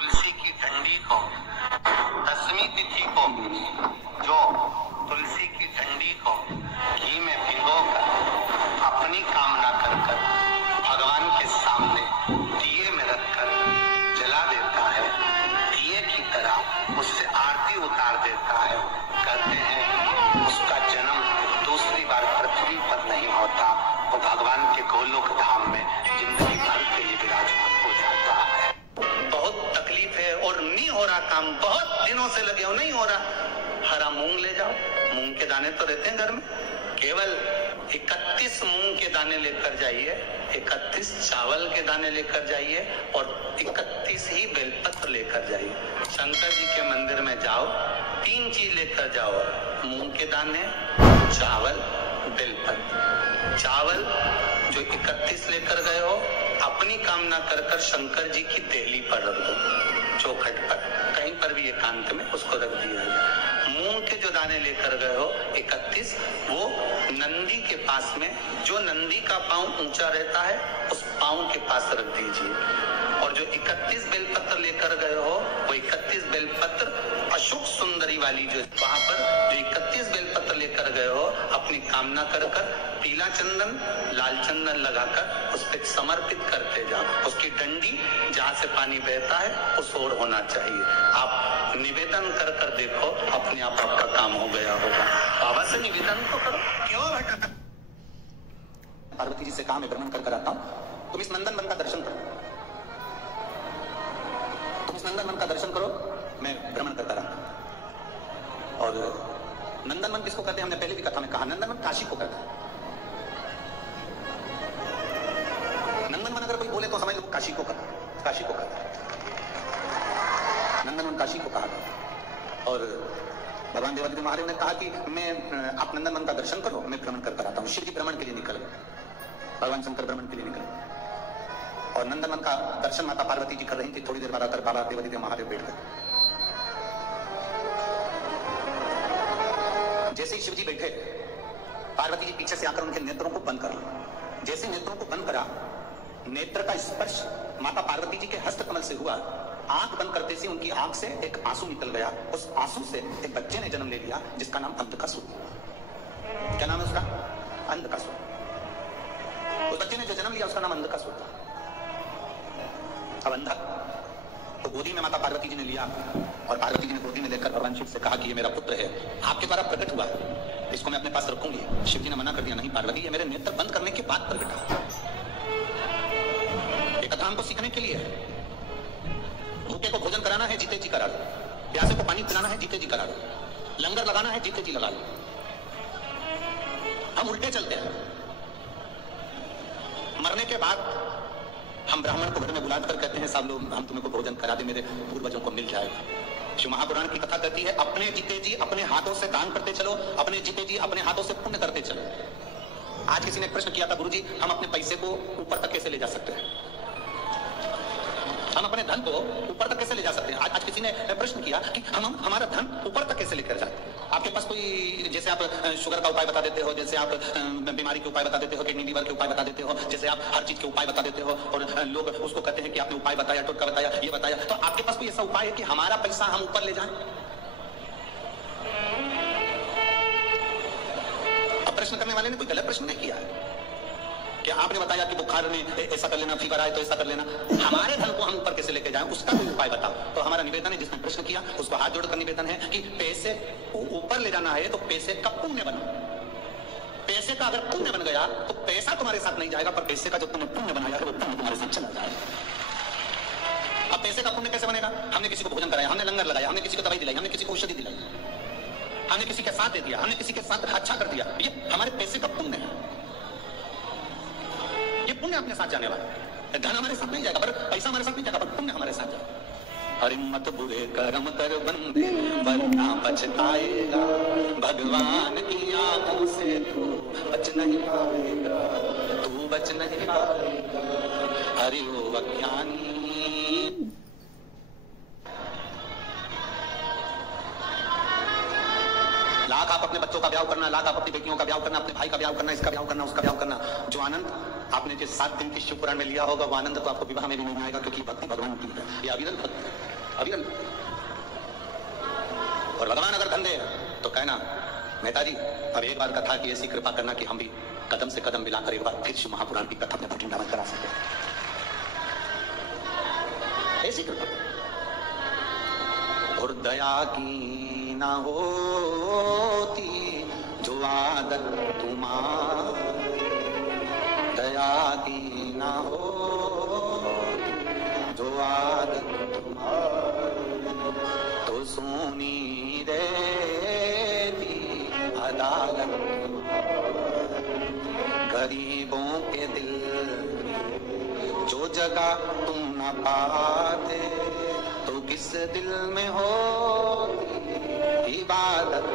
तुलसी की डंडी को दसवीं तिथि को जो तुलसी की डंडी को घी में भिगोकर अपनी कामना कर भगवान के सामने दिए में रखकर जला देता है, दिए की तरह उससे आरती उतार देता है। कहते हैं उसका जन्म दूसरी बार पृथ्वी पर नहीं होता, वो भगवान के गोलोक धाम में जिंदगी भर के लिए विराजमान हो जाता है। बहुत तकलीफ है और नहीं हो रहा काम, बहुत दिनों से लगे हो, नहीं हो रहा, हरा मूंग ले जाओ। मूंग के दाने तो रहते हैं घर में, केवल 31 मूंग के दाने लेकर जाइए, 31 चावल के दाने लेकर जाइए और 31 ही बेलपत्र लेकर जाइए। शंकर जी के मंदिर में जाओ, 3 चीज लेकर जाओ, मूंग के दाने, चावल, बेलपत्र। चावल जो 31 लेकर गए हो, अपनी कामना कर शंकर जी की देहली पर रख दो, चौखट पर, कहीं पर भी एकांत में उसको रख दिया जाए। मूंग के जो दाने लेकर गए हो 31, वो नंदी के पास में, जो नंदी का पांव ऊंचा रहता है उस पांव के पास रख दीजिए। और जो 31 बेलपत्र लेकर गए हो, वो 31 बेलपत्र अशोक सुंदरी वाली जो वहां पर जो 31 बेलपत्र लेकर गए हो, अपनी कामना कर पीला चंदन, लाल चंदन लगाकर उस पर समर्पित करते जाओ। उसकी डंडी जहां से पानी बहता है उस ओर होना चाहिए। आप निवेदन कर देखो, अपने आप आपका काम हो गया होगा। बाबा से निवेदन तो करो, क्यों भटक। पार्वती जी से कहा मैं भ्रमण कर आता हूं, तुम इस नंदन वन का दर्शन करो, तुम इस नंदन वन का दर्शन करो, मैं भ्रमण करता रहा। और नंदन वन किसको कहते हैं, हमने पहले भी कथा में कहा, नंदन वन काशी को कहते हैं। नंदन वन अगर कोई बोले तो समझ लो काशी को कहता है, काशी को कहता है, नंदन वन काशी को कहा। और भगवान देवादिदेव महादेव ने कहा कि मैं आप नंदन वन का दर्शन करो, मैं भ्रमण कर आता हूँ। शिव जी भ्रमण के लिए निकल गए, भगवान शंकर भ्रमण के लिए निकल गए और नंदन वन का दर्शन माता पार्वती जी कर रही थी। थोड़ी देर बाद आकर बाबा देवादिदेव महादेव बैठ गए। जैसे ही शिव जी बैठे, पार्वती जी पीछे से आकर उनके नेत्रों को बंद कर ली। जैसे नेत्रों को बंद करा, नेत्र का स्पर्श माता पार्वती जी के हस्त कमल से हुआ। आंख बंद करते से उनकी आंख से एक आंसू निकल गया। उस आंसू से एक बच्चे ने जन्म ले लिया जिसका नाम अंधकासुर। क्या नाम है उसका? अंधकासुर। उस बच्चे ने जो जन्म लिया उसका नाम अंधकासुर था। अब अंधा तो गोदी में माता पार्वती जी ने लिया और पार्वती जी ने गोदी में लेकर भगवान शिव से कहा कि ये मेरा पुत्र है, आपके द्वारा प्रकट हुआ है, इसको मैं अपने पास रखूंगी। शिव जी ने मना कर दिया, नहीं पार्वती, ये मेरे नेत्र बंद करने के बाद प्रकटा। एक कथा हमको सीखने के लिए है। भूखे को भोजन कराना है, जीते जी करा लो। प्यासे को पानी पिलाना है, जीते जी करा लो। लंगर लगाना है, जीते जी लगा लो। हम उल्टे चलते हैं। मरने के बाद हम ब्राह्मण को घर में बुलाकर कहते हैं, सब लोग हम तुम्हें को भोजन करा दे, मेरे पूर्वजों को मिल जाएगा। शिव महापुराण की कथा कहती है, अपने जीते जी अपने हाथों से दान करते चलो, अपने जीते जी अपने हाथों से पुण्य करते चलो। आज किसी ने प्रश्न किया था, गुरुजी हम अपने पैसे को ऊपर तक कैसे ले जा सकते हैं, हम अपने धन को ऊपर तक कैसे ले जा सकते हैं। आज किसी ने प्रश्न किया कि हम हमारा धन ऊपर तक कैसे लेकर जाते हैं। आपके पास कोई, जैसे आप शुगर का उपाय बता देते हो, जैसे आप बीमारी के उपाय बता देते हो, किडनी लीवर के उपाय बता देते हो, जैसे आप हर चीज के उपाय बता देते हो और लोग उसको कहते हैं कि आपने उपाय बताया, टोटका बताया, ये बताया, तो आपके पास कोई ऐसा उपाय है कि हमारा पैसा हम ऊपर ले जाएं? अब प्रश्न करने वाले ने कोई गलत प्रश्न नहीं किया है। क्या आपने बताया कि बुखार में ऐसा कर लेना, फीवर आए तो ऐसा कर लेना, हमारे धन को हम ऊपर कैसे लेके जाएं, उसका कोई उपाय बताओ। तो हमारा निवेदन है, जिसने प्रश्न किया उसको हाथ जोड़कर निवेदन है कि पैसे को ऊपर ले जाना है तो पैसे का पुण्य बनाओ। पैसे का अगर पुण्य बन गया तो पैसा तुम्हारे साथ नहीं जाएगा, पर पैसे का जो तुमने पुण्य बनाया है वो पुण्य तुम्हारे साथ चला जाएगा। अब पैसे का पुण्य कैसे बनेगा? हमने किसी को भोजन कराया, हमने लंगर लगाया, हमने किसी को दवाई दिलाई, हमने किसी को औषधि दिलाई, हमने किसी के साथ दे दिया, हमने किसी के साथ अच्छा कर दिया, ये हमारे पैसे का पुण्य है। ये पुण्य अपने साथ जाने वाला है। धन हमारे साथ नहीं जाएगा, पर पैसा हमारे साथ नहीं जाएगा, पर पुण्य हमारे साथ जाएगा। अरे मत बुरे कर्म कर बंदे वरना पछताएगा, भगवान की आंखों से तू बच नहीं पाएगा, तू बच नहीं पाएगा। हरि ओ अज्ञानी। लाख आप अपने बच्चों का ब्याह करना, लाख आप अपनी बेटियों का ब्याह करना, अपने भाई का ब्याह करना, इसका ब्याह करना, उसका ब्याह करना, जो आनंद आपने जो 7 दिन की शिव पुराण में लिया होगा वो आनंद तो आपको विवाह में भी नहीं आएगा, क्योंकि भक्ति भगवान की है, ये अविरल भक्ति। अविरल। और भगवान अगर धन दे तो कहना मेहता जी अब एक बार कथा की ऐसी कृपा करना कि हम भी कदम से कदम मिलाकर एक बार फिर शिव महापुराण की कथा में वृंदावन करा सके, ऐसी कृपा। और दया की ना होती जो आदत तुम्हारी, दया की ना हो जो आदत तुम्हारी, तो सोनी रहती अदालत। गरीबों के दिल जो जगह तुम न पाते, तो किस दिल में हो इबादत।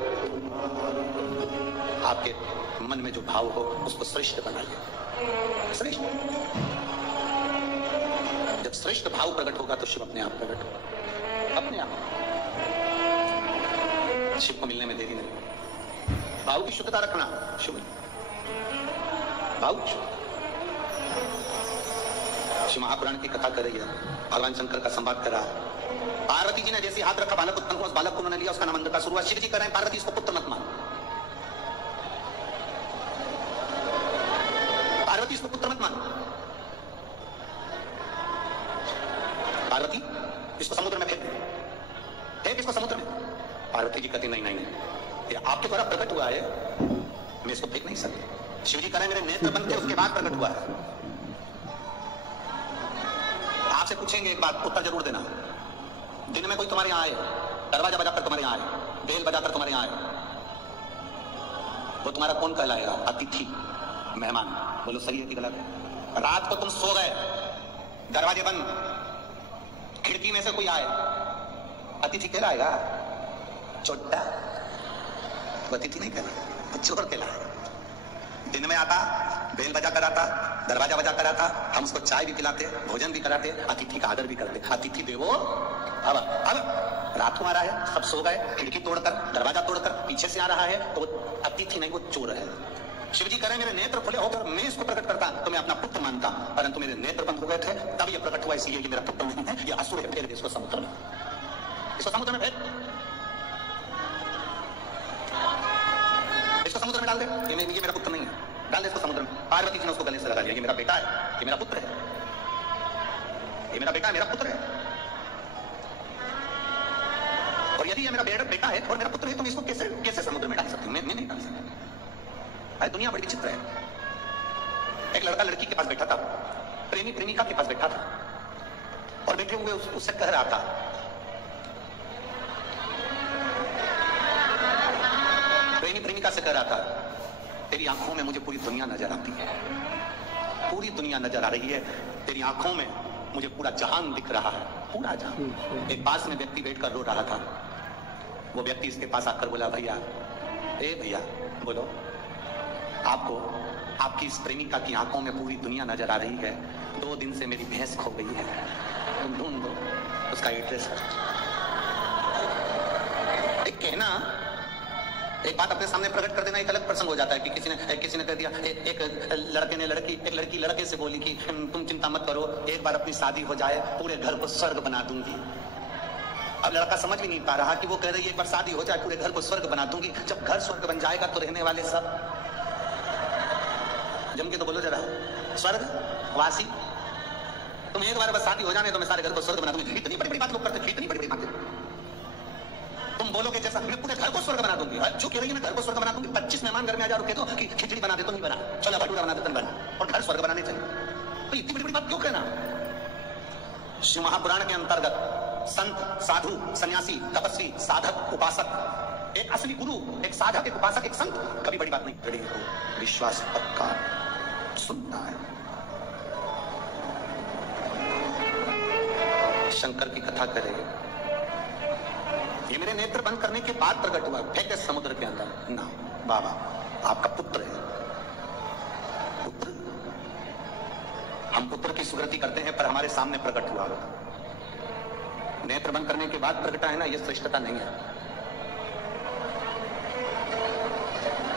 आपके मन में जो भाव हो उसको श्रेष्ठ बनाइए, श्रेष्ठ। जब श्रेष्ठ भाव प्रकट होगा तो शिव अपने आप प्रकट होगा, अपने आप। शिव को मिलने में देरी नहीं। भाव की शुद्धता रखना, शुभ भाव की शुद्धता। शिव महापुराण की कथा कर रही है, भगवान शंकर का संवाद कर रहा है। पार्वती जी ने जैसे हाथ रखा बालक उत्पन्न हुआ, उस बालक को उन्होंने लिया, उसका नाम अंधकार हुआ। शिव जी कह रहे हैं पार्वती इसको पुत्र मत मान, पार्वती इसको पुत्र मत मान। पार्वती इसको समुद्र में फेंक इसको समुद्र में। पार्वती जी कहती नहीं नहीं नहीं, ये आपके द्वारा प्रकट हुआ है, मैं इसको फेंक नहीं सकती। शिव जी कह रहे हैं मेरे नेत्र बंद थे उसके बाद प्रकट हुआ है। आपसे पूछेंगे एक बात, उत्तर जरूर देना। दिन में कोई तुम्हारे यहाँ आए, दरवाजा बजाकर तुम्हारे यहाँ आए, बेल बजाकर तुम्हारे यहाँ आए, वो तुम्हारा कौन कहलाएगा? अतिथि, मेहमान। बोलो सही है कि गलत है? रात को तुम सो गए, दरवाजे बंद, खिड़की में से कोई आए, अतिथि कहलाएगा? चोट्टा, वो अतिथि नहीं कहलाएगा, चोर कहलाएगा। दिन में आता, बेल बजा कर आता, दरवाजा बजा कर आता, हम उसको चाय भी पिलाते, भोजन भी कराते, अतिथि का आदर भी करते। अतिथि देवो अब रात को आ रहा है, सब सो गए, खिड़की तोड़कर, दरवाजा तोड़कर पीछे से आ रहा है, तो वो अतिथि नहीं, वो चोर है। शिव जी कह रहे मेरे नेत्र खुले होकर मैं इसको प्रकट करता तो मैं अपना पुत्र मानता, परंतु मेरे नेत्र बंद हो गए थे, तब ये प्रकट हुआ, इसलिए कि मेरा पुत्र नहीं है, ये असुर है। फेर इसको समुद्र में, इसको समुद्र में फेर, इसको समुद्र में डाल दे। ये मेरा पुत्र नहीं है, डाल दे इसको समुद्र में। पार्वती जी ने उसको गले से लगा लिया, ये मेरा बेटा है, ये मेरा पुत्र है, ये मेरा बेटा है, मेरा पुत्र है। और यदि ये मेरा बेटा है और मेरा पुत्र है तो मैं इसको कैसे समुद्र में डाल सकती हूँ? मैं नहीं डाल सकती। अरे दुनिया बड़ी विचित्र है। एक लड़का लड़की के पास बैठा था, प्रेमी प्रेमिका के पास बैठा था, और बैठे हुए उससे कह रहा था, प्रेमी प्रेमिका से कह रहा था, तेरी आंखों में मुझे पूरी दुनिया नजर आती है, पूरी दुनिया नजर आ रही है, तेरी आंखों में मुझे पूरा जहान दिख रहा है, पूरा जहान। एक पास में व्यक्ति बैठकर रो रहा था, वो व्यक्ति इसके पास आकर बोला, भैया, ए भैया, बोलो, आपको आपकी इस प्रेमिका की आंखों में पूरी दुनिया नजर आ रही है, 2 दिन से मेरी भैंस खो गई है, तुम ढूंढ दो उसका एड्रेस। एक कहना, एक बात अपने सामने प्रकट कर देना एक अलग प्रसंग हो जाता है कि किसी ने कह दिया, एक लड़की लड़के से बोली कि तुम चिंता मत करो, एक बार अपनी शादी हो जाए पूरे घर को स्वर्ग बना दूंगी। अब लड़का समझ भी नहीं पा रहा कि वो कह रही है एक बार शादी हो जाए पूरे घर को स्वर्ग बना दूंगी। जब घर स्वर्ग बन जाएगा तो रहने वाले सब, जम के तो बोलो जरा, स्वर्ग वासी। तुम एक बार बस शादी हो जाने तो मैं सारे घर को स्वर्ग बना दूंगी। इतनी बड़ी बड़ी बात लोग करते हैं, इतनी बड़ी बड़ी बातें। तुम बोलोगे जैसा मैं पूरे घर को स्वर्ग बना दूंगी, जो कह रही है मैं घर को स्वर्ग बना दूंगी। 25 मेहमान घर में आ जाओ, कह दो कि खिचड़ी बना दे तो नहीं बना, चलो भटूरा बना दे तो नहीं बना, और घर स्वर्ग बनाने चाहिए। तो इतनी बड़ी बड़ी बात क्यों कहना? शिव महापुराण के अंतर्गत संत, साधु, सन्यासी, तपस्वी, साधक, उपासक, एक असली गुरु, एक साधक, एक उपासक, एक संत कभी बड़ी बात नहीं करेगी। विश्वास पक्का सुनना है। शंकर की कथा करे, ये मेरे नेत्र बंद करने के बाद प्रकट हुआ, फेंके समुद्र के अंदर ना। बाबा आपका पुत्र है, पुत्र, हम पुत्र की सुकृति करते हैं पर हमारे सामने प्रकट हुआ। नेत्र बंद करने के बाद प्रकटा है ना, यह श्रेष्ठता नहीं है।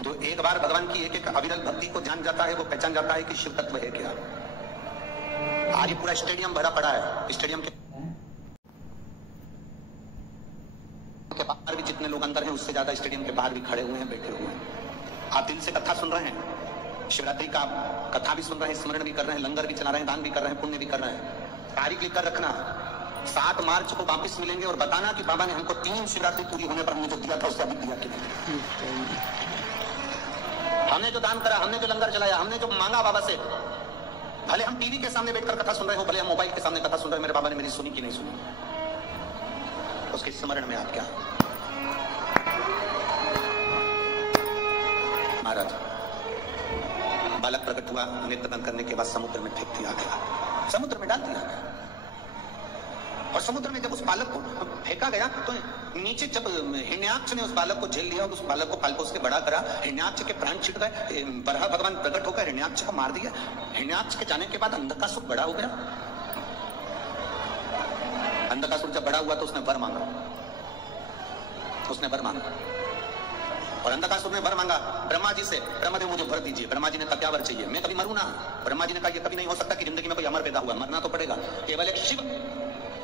जो एक बार भगवान की एक एक अविरल भक्ति को जान जाता है, वो पहचान जाता है कि शिव तत्व है क्या। आज ये पूरा स्टेडियम भरा पड़ा है, स्टेडियम के जितने लोग अंदर हैं उससे ज्यादा स्टेडियम के बाहर भी खड़े हुए हैं, बैठे हुए हैं। आप दिल से कथा सुन रहे हैं, शिवरात्रि का कथा भी सुन रहे हैं, स्मरण भी कर रहे हैं, लंगर भी चला रहे हैं, दान भी कर रहे हैं, पुण्य भी कर रहे हैं। तारीख लिखकर रखना, 7 मार्च को वापस मिलेंगे और बताना कि बाबा ने हमको 3 शिवरात्रि पूरी होने पर हमने जो दिया था उससे अधिक दिया कि नहीं। हमने जो दान करा, हमने जो लंगर चलाया, हमने जो मांगा बाबा से, भले हम टीवी के सामने बैठकर कथा सुन रहे हो, भले हम मोबाइल के सामने कथा सुन रहे हैं, मेरे बाबा ने मेरी सुनी कि नहीं सुनी, उसके स्मरण में आप क्या। महाराज बालक प्रकट हुआ, नेत्रदान करने के बाद समुद्र में फेंक दिया गया, समुद्र में डाल दिया गया। और समुद्र में जब उस बालक को फेंका गया तो नीचे जब हिरण्याक्ष ने उस बालक को झेल लिया और उस बालक को पाल पोस के बड़ा करा, हिरण्याक्ष के प्राण छिड़ गए, बरहा भगवान प्रकट होकर हिरण्याक्ष को मार दिया। हिरण्याक्ष के जाने के बाद अंधकासुर बड़ा हो गया। अंधकासुर जब बड़ा हुआ तो उसने वर मांगा, उसने वर मांगा और अंधकासुर ने वर मांगा ब्रह्मा जी से, ब्रह्मदेव मुझे वर दीजिए। ब्रह्मा जी ने कहा क्या वर चाहिए, मैं कभी मरूं ना। ब्रह्मा जी ने कहा यह कभी नहीं हो सकता कि जिंदगी में कोई अमर पैदा हुआ, मरना तो पड़ेगा। केवल एक शिव,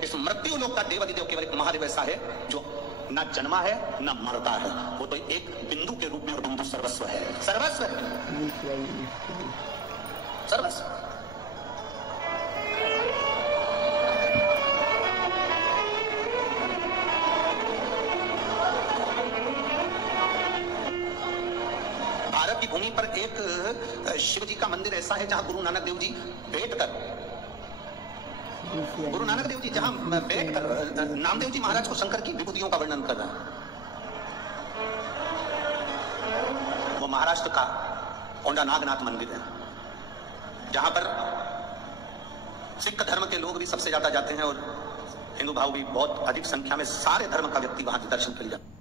इस मृत्यु लोक का देवादिदेव केवल एक महादेव ऐसा है जो न जन्मा है न मरता है, वो तो एक बिंदु के रूप में, और बिंदु सर्वस्व है, सर्वस्व है, सर्वस्व। भारत की भूमि पर एक शिव जी का मंदिर ऐसा है जहां गुरु नानक देव जी बैठकर, गुरु नानक देव जी जहां बैठकर नामदेव जी महाराज को शंकर की विभूतियों का वर्णन कर रहे हैं। वो महाराष्ट्र का कोंडा नागनाथ मंदिर है जहां पर सिख धर्म के लोग भी सबसे ज्यादा जाते हैं और हिंदू भाव भी बहुत अधिक संख्या में, सारे धर्म का व्यक्ति वहां दर्शन के लिए जाते हैं।